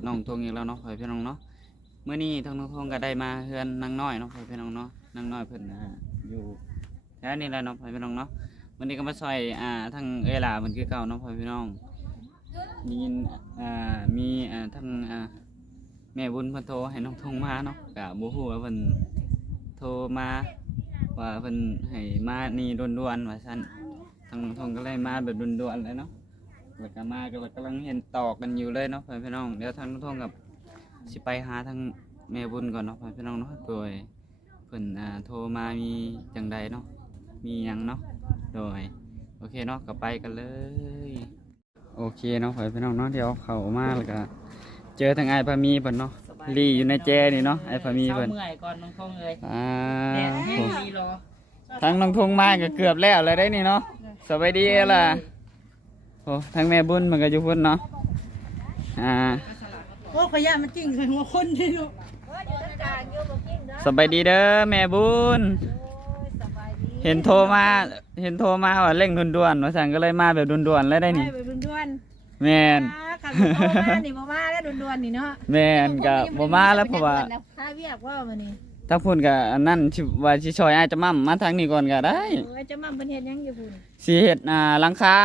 กับน้องทงอีกแล้วเนาะพ่อพี่น้องเนาะเมื้อนี้ทั้งน้องทงก็ได้มาเฮือนนางน้อยเนาะพ่อพี่น้องเนาะนางน้อยเพิ่นอยู่แถวนี้แหละเนาะพ่อพี่น้องเนาะมื้อนี้ก็มาซอยอ่าทั้งเอลาเพิ่นคือเก่าเนาะพ่อพี่น้อง มีอ่ามีอ่าทั้งอ่าแม่บุญเพิ่นโทรให้น้องทงมาเนาะก็บ่ฮู้ว่าเพิ่นโทรมาว่าเพิ่นให้มานี่ด่วนๆว่าซั่นทางน้องทงก็เลยมาแบบด่วนๆเลยเนาะ แล้วก็มาก็กำลังเห็นตอกกันอยู่เลยเนาะพี่น้องเดี๋ยวทางน้องทงกับสิไปหาทางแม่บุญก่อนเนาะพี่น้องเนาะโดยเพิ่นอ่าโทรมามีจังใดเนาะมีหยังเนาะโดยโอเคเนาะก็ไปกันเลย โอเคเนาะพี่น้องเนาะเดี๋ยวเข้ามาแล้วก็เจอทางไอ้ายพามีเพิ่นเนาะลีอยู่ในแจนี่เนาะไอ้ายพามีเช้าเพิ่นเมื่อยก่อนน้องทงเลยอ่าแดดแห้งดีรอทางน้องทงมาก็เกือบแล้วเลยได้นี่เนาะสบายดีล่ะ โอ้ทางแม่บุญมันก็อยู่พุ่นเนาะอ่าโอ้ขยะมันจริงเลยหัวคนที่ลูกสบายดีเด้อแม่บุญเห็นโทรมาเห็นโทรมาว่าเร่งด่วนๆว่าสั่งก็เลยมาแบบด่วนๆเลยได้นี่ไปเป็นด้วนแม่นๆอ่าขันโตมานี่บ่มาแล้วด่วนๆนี่เนาะแม่นก็บ่มาแล้วเพราะว่าค่าเวียกว่ามื้อนี้ถ้าพุ่นก็อันนั้นสิว่าสิช่วยอาจจะมั่มมาทางนี้ก่อนก็ได้โอ้ยจะมาเพิ่นเฮ็ดหยังอยู่พุ่นสิเฮ็ดอ่าหลังคา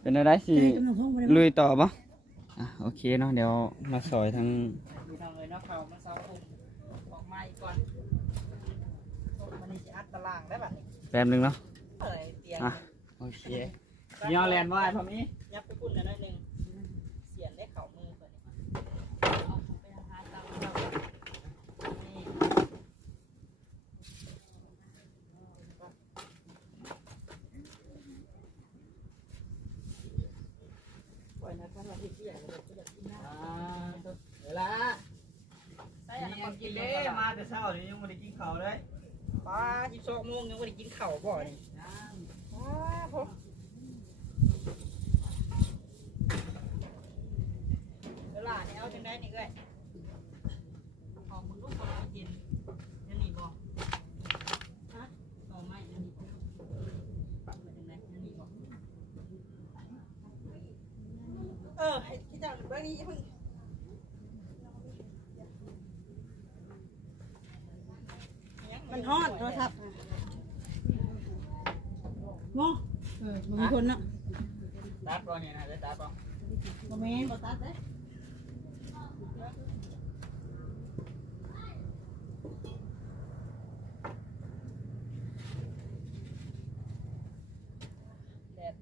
เป็นอะไรสิลุยต่อปะอะโอเคเนาะเดี๋ยวมาสอยทางพี่น้องเลยนะเขามาเช้าทุ่มออกมาอีกก่อนมันนี่จะอัดตารางได้บัดนี้แป๊บหนึงเนาะเอ้ยเตียงอะโอเคยอแลนว่าพอมียับไปพุ่นกันหน่อยนึงเสียนได้เข่ามือเพิ่นเอาไปทำงานตามเรานี่ ปล่อยนะถ้าเราที่เที่ยงเราก็จะกินน้ อ่าเวลาำใส่อันนั้นกิน เด้ เด้มาแต่เช้านี่ยังไม่ได้กินข้าวเลยป้าสิบสองโมงยังไม่ได้กินข้าวบ่นี่ป้าพอเวลาเนี่ยเอาจังได้นี่เอ้ยออกมึงลูกคนละกินยังนี่บ่ฮะต่อไม้ยังนี่บ่ปักไปจังไดยังนี่บ่เออให้ที่เจ้าเบิ่งนี่อย่าเพิ่ง มันฮอดโทรศัพท์โง่เออบ่มีคนเนาะตัดป่ะเนี่ยนะได้ตัดป่ะบ่แม่นบ่ตัดเด้ แดด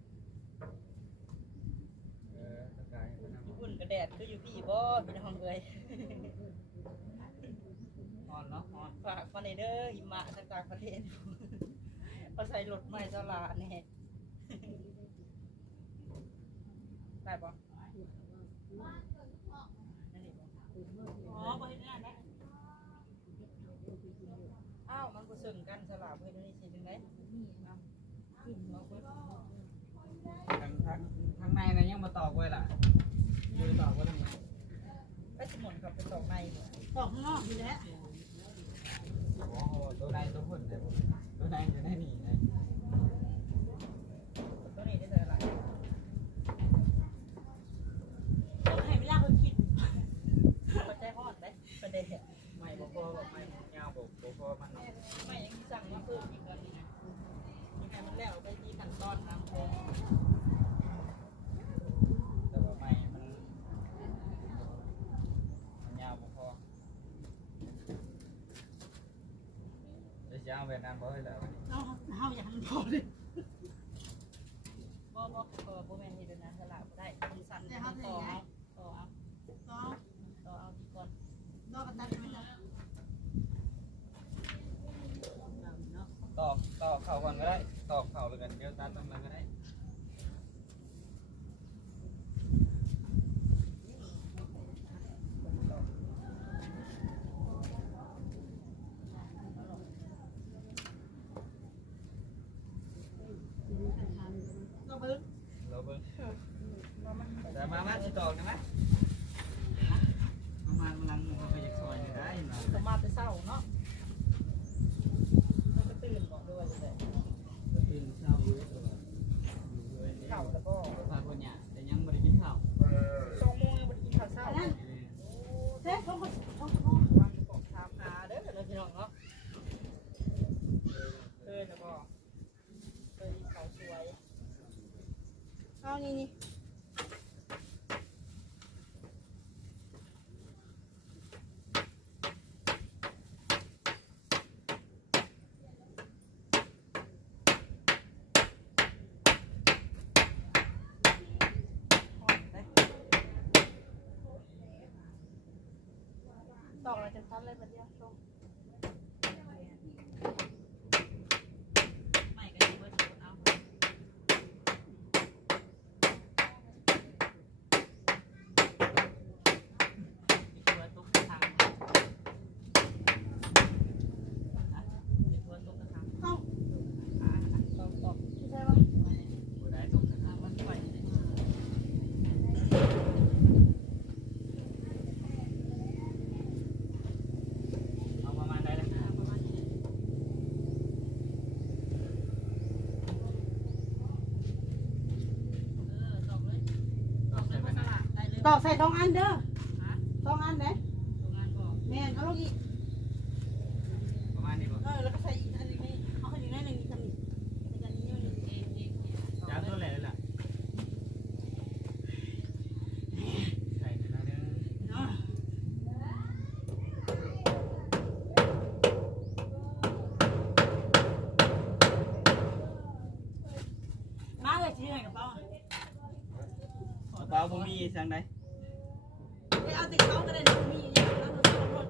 เออสกายไปนั่ง ญี่ปุ่นก็แดดคืออยู่พี่บ่พี่น้องเอ้ย นอนเนาะนอน ฝากมาในเด้ อหิมะจากต่างประเทศมาใส่รถใหม่เจ้าลาแน่ได้ปะนั่นนี่บ่อ๋อบ่เฮ็ดงานนะอ้าว มันบ่ซึ่งกันสลาบเฮ็ดนี่สิจังได๋มาขึ้นมาเบิดทางทางทางในนะยังมาตอกไว้ล่ะเลยตอกไว้ทางในไปสมุนกับไปตอกในบ่ออกข้างนอกอยู่แล้ว โอ้โหตัวในตัวพุ่นเลยตัวในจะได้หนีเลย ตัวนี้ได้เท่าไหร่ ให้เวลาเพิ่นคิด บ่ใจฮ้อนเด้ประเดี๋ยว ไม่บ่พอบ่ไม่ยาวบ่บ่พอมัน ไม่ยังสิสั่งมาเพิ่มอีกก่อนนี่นะยังไงมันแล้วไปที่ขั้นตอนนำโคง แต่ว่าไม่มันมันยาวบ่พอเดี๋ยว จะเอาเวียดนามบ่ให้แล้วเอาเฮาอยากให้มันพอเลยบ่บ่เออบ่แม่นเฮ็ดด้วยนะสลับบ่ได้มันสั่นมันต่อเอาต่อเอาสองต่อเอาที่ก่อนดอกกระตัดไปจ้ะเนาะตอกตอกเข่าก่อนก็ได้ตอกเข่าเลยกันเดี๋ยวตัดตรงนั้นก็ได้ด นี่นี่ตอกอะไรจะทัดเลยแบเดียวลง ตอกใส่ตองอันเด้อตองอันไหนแม่นเอาลงอีกประมาณนี้บ่เออแล้วก็ใส่อีกอันหนึงนี่เอาคนอยู่ในหนึ่งทำอีกใส่กันนี้หนึ่งเองเองจ้าตัวแหล่เลยล่ะใส่ไปแล้วเด้อเนาะมาเลยชิ้นไหนกับเป้า กระเป๋าบ่มีจังได๋ ติดเขาก็ได้นมีอย่างนั้นเราต้องรถ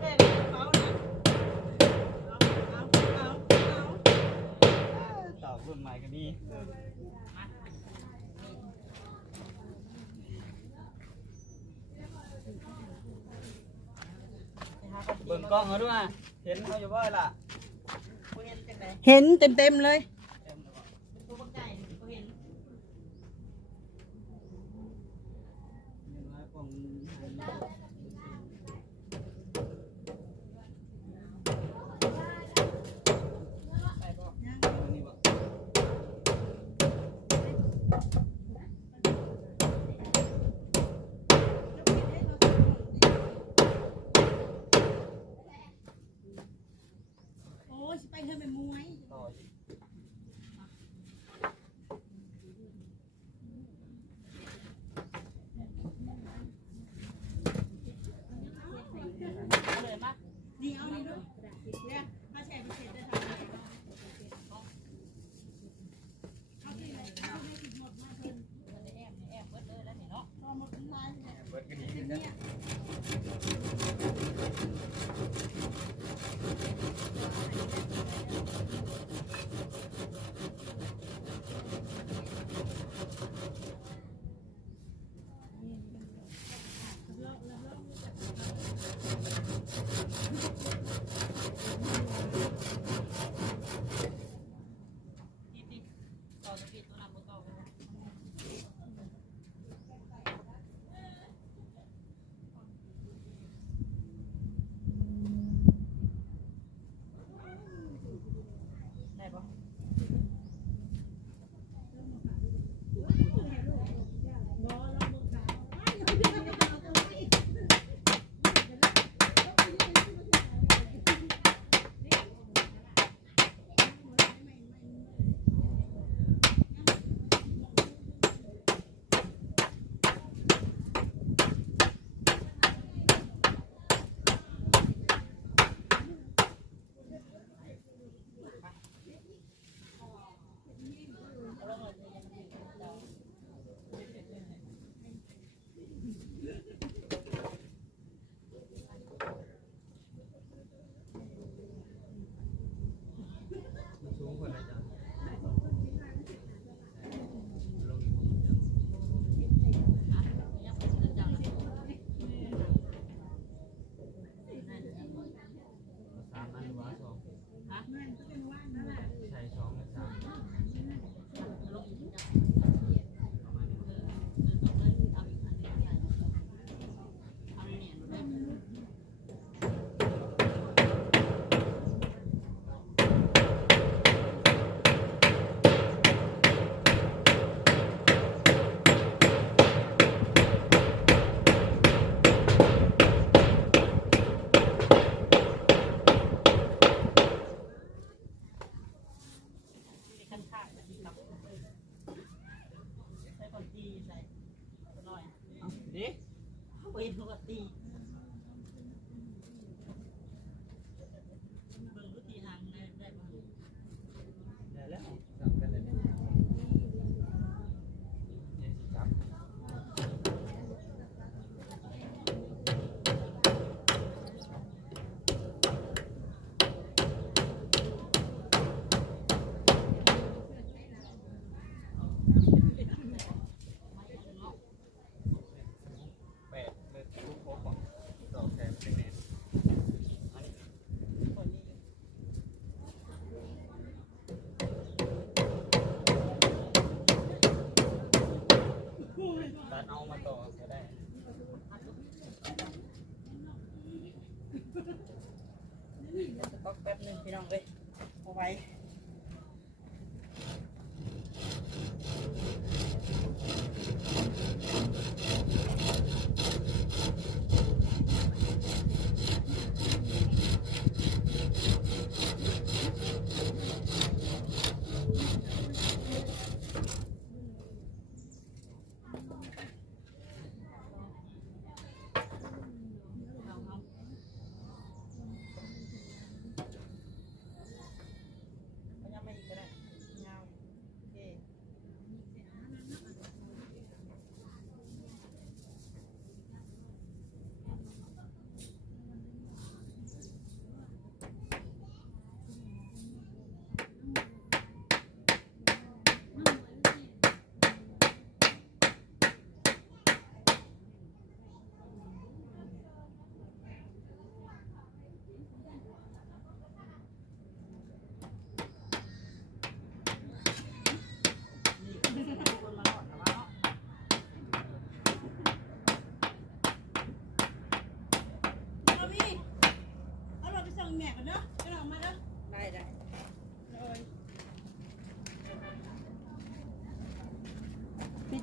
แม่ติดเขานะเอาเอาเอาเอาตอบรุ่นใม่ก็มีเบิ่งกองเขาด้วยเห็นเขาอยู่บ่ล่ะ เห็นเต็มๆเลย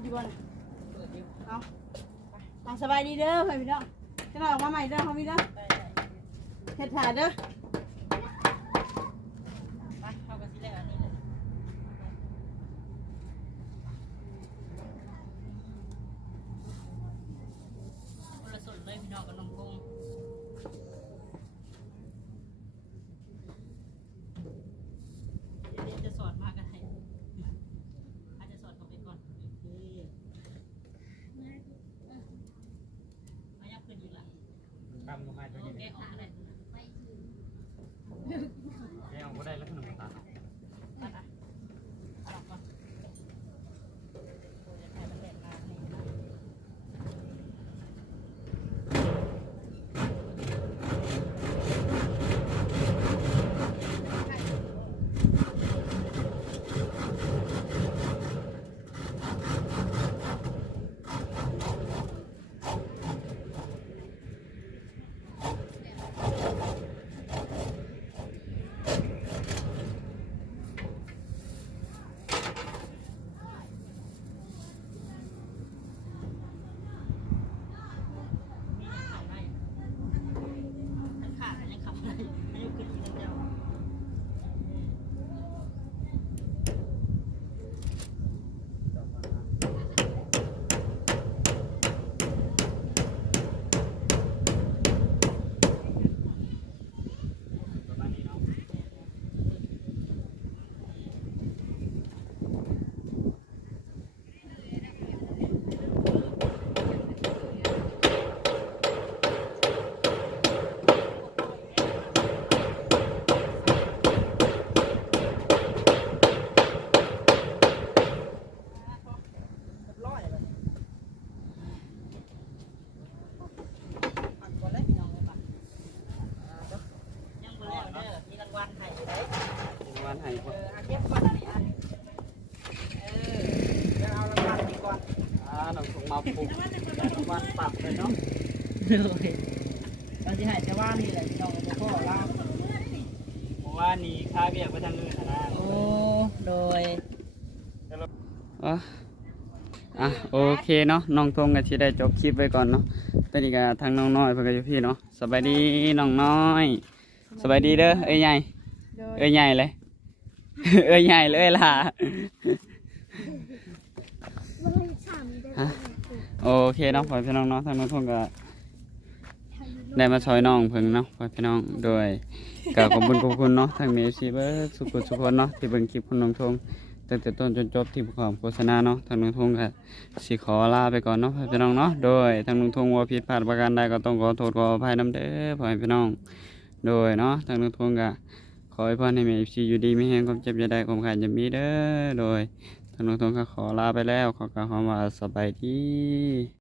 อยู่บ่น่ะเปิดอยู่เอาตามสบายดีเด้อไปพี่น้องจะออกมาใหม่เด้อเขาพี่เด้อเฮ็ดถ่ายเด้อไปเข้ากันสิแล้วอันนี้เลยคนละส่วนเลยพี่น้องกับนมกง Kem. วันปรับเลยเนาะเลยเราจะห้แต่ว่านี่แหละน้องบ่พอลาเพราะว่านี่ค่าเบี้ยไปทางอื่นนะโอ้โดยอะอะโอเคเนาะน้องทงก็สิได้จบคลิปไว้ก่อนเนาะตอนนี้ก็ทางน้องน้อยเพิ่นก็อยู่พี่เนาะสบายดีน้องน้อยสบายดีเด้อเอ้ยใหญ่เอ้ยใหญ่เลย เอ้ยใหญ่เลยล่ะ ฮะ โอเคเนาะพ่อพี่น้องเนาะทางน้องทงก็ได้มาช่วยน้องเพิ่งเนาะพ่อพี่น้องโดยก็ขอบคุณขอบคุณเนาะทางเมซีเบอร์สุขุสุขคนเนาะที่เบิ่งคลิปของน้องทงตั้งแต่ต้นจนจบที่ผู้ขอโฆษณาเนาะทางน้องทงก็สิขอลาไปก่อนเนาะพ่อพี่น้องเนาะโดยทางน้องทงว่าผิดพลาดประการใดก็ต้องขอโทษขออภัยนํเด้อพ่อพี่น้อง โดยเนาะทางน้องทงก็ขอให้พ่อให้แม่เอฟซีอยู่ดีไม่แห้งความเจ็บอย่าได้ความขาดจะมีเด้อโดย ทาน้องทงก็ขอลาไปแล้ว ขอกล่าวคำว่าสบายดี